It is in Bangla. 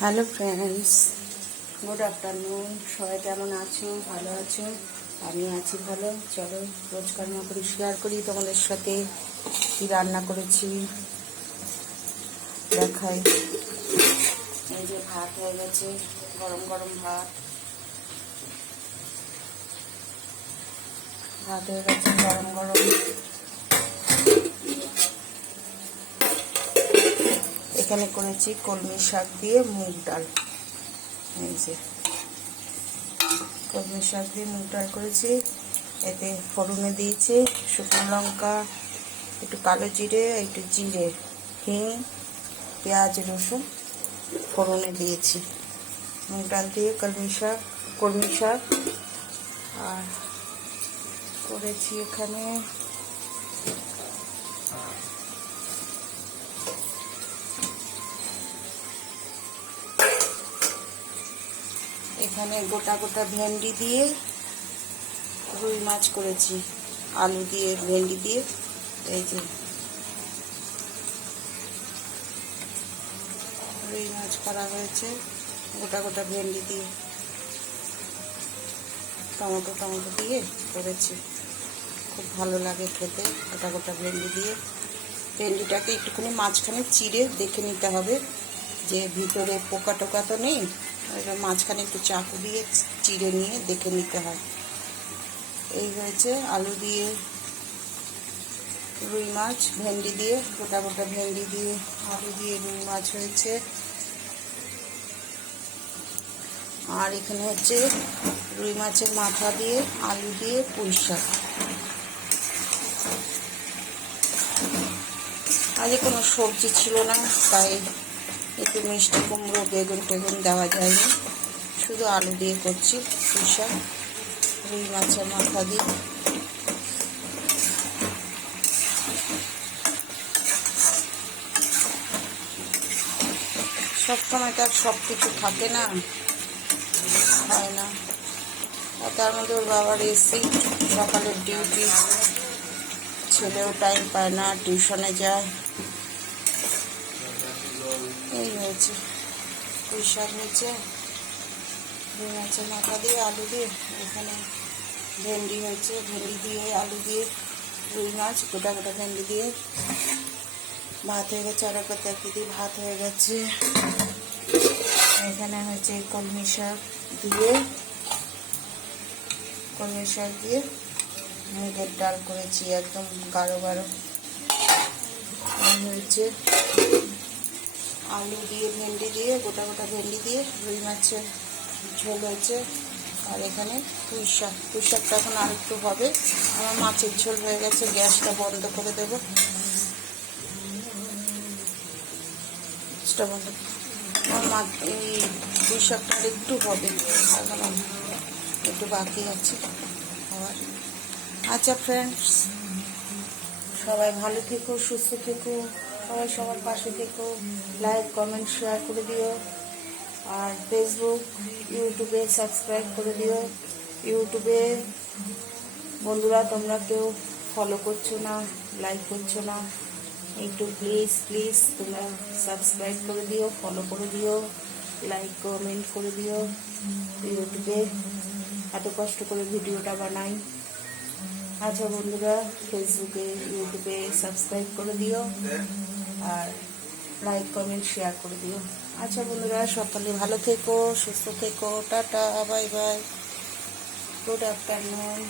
Hello friends, good afternoon. সবাই কেমন আছো? ভালো আছো? আমি আছি ভালো। চলো রোজকার মতো শেয়ার করি তোমাদের সাথে কি রান্না করেছি, দেখাই। এই যে ভাত হয়ে গেছে, গরম গরম ভাত হয়ে গেছে গরম গরম। এখানে করেছি কলমি শাক দিয়ে মুগ ডাল। এই যে কলমি শাক দিয়ে মুগ ডাল করেছি। এতে ফোড়নে দিয়েছি শুকনো লঙ্কা, একটু কালো জিরে, একটু জিরে, হিং, পেঁয়াজ, রসুন ফোড়নে দিয়েছি। মুগ ডাল দিয়ে কলমি শাক। আর করেছি এখানে গোটা গোটা ভেন্ডি দিয়ে রুই মাছ করেছি, আলু দিয়ে ভেন্ডি দিয়ে। এই যে রুই মাছ করা হয়েছে গোটা গোটা ভেন্ডি দিয়ে, টমেটো দিয়ে করেছি। খুব ভালো লাগে খেতে গোটা গোটা ভেন্ডি দিয়ে। ভেন্ডিটাকে একটুখানি মাঝখানে চিড়ে দেখে নিতে হবে যে ভিতরে পোকা টোকা তো নেই। মাঝখানে একটু চাকু দিয়ে চিড়ে নিয়ে দেখে নিতে হয়। এই হয়েছে আলু দিয়ে রুই মাছ, ভেন্ডি দিয়ে গোটা গোটা ভেন্ডি দিয়ে আলু দিয়ে রুই মাছ হয়েছে। আর এখানে হচ্ছে রুই মাছের মাথা দিয়ে আলু দিয়ে পুঁই শাক। আজকে কোনো সবজি ছিল না, তাই একটু মিষ্টি কুমড়ো, বেগুন টেগুন দেওয়া যায়নি, শুধু আলু দিয়ে করছি পুঁই শাক রুই মাছের মাথা দিয়ে। সবসময় তো আর সব কিছু থাকে না, হয় না। আর তার মধ্যে ওর বাবার এসি, সকালের ডিউটি, ছেলেও টাইম পায় না, টিউশনে যায়। এই হয়েছে পুঁই শাক হয়েছে রুই মাছের মাথা দিয়ে আলু দিয়ে। এখানে ভেন্ডি হয়েছে, ভেন্ডি দিয়ে আলু দিয়ে রুই মাছ গোটা গোটা ভেন্ডি দিয়ে ভাত হয়ে গেছে। আর একটা তরকারি ভাত হয়ে গেছে। এখানে হয়েছে কলমি শাক দিয়ে মুগের ডাল করেছি, একদম গাঢ় গাঢ়। হয়েছে আলু দিয়ে ভেন্ডি দিয়ে গোটা গোটা ভেন্ডি দিয়ে রুই মাছের ঝোল হয়েছে। আর এখানে পুঁই শাকটা এখন আর একটু হবে। আমার মাছের ঝোল হয়ে গেছে, গ্যাসটা বন্ধ করে দেব। আমার এই পুঁই শাকটা আর একটু হবে, এখন একটু বাকি আছে আবার। আচ্ছা ফ্রেন্ডস, সবাই ভালো থেকো, সুস্থ থেকো, সবাই সবার পাশে থেকো। লাইক, কমেন্ট, শেয়ার করে দিও। আর ফেসবুক, ইউটিউবে সাবস্ক্রাইব করে দিও। ইউটিউবে বন্ধুরা তোমরা কেউ ফলো করছো না, লাইক করছো না, একটু প্লিজ তোমরা সাবস্ক্রাইব করে দিও, ফলো করে দিও, লাইক কমেন্ট করে দিও। ইউটিউবে এত কষ্ট করে ভিডিওটা বানাই। আচ্ছা বন্ধুরা, ফেসবুকে ইউটিউবে সাবস্ক্রাইব করে দিও আর লাইক কমেন্ট শেয়ার করে দিও। আচ্ছা বন্ধুরা, সকালে ভালো থেকো, সুস্থ থেকো, tata, bye bye, good afternoon.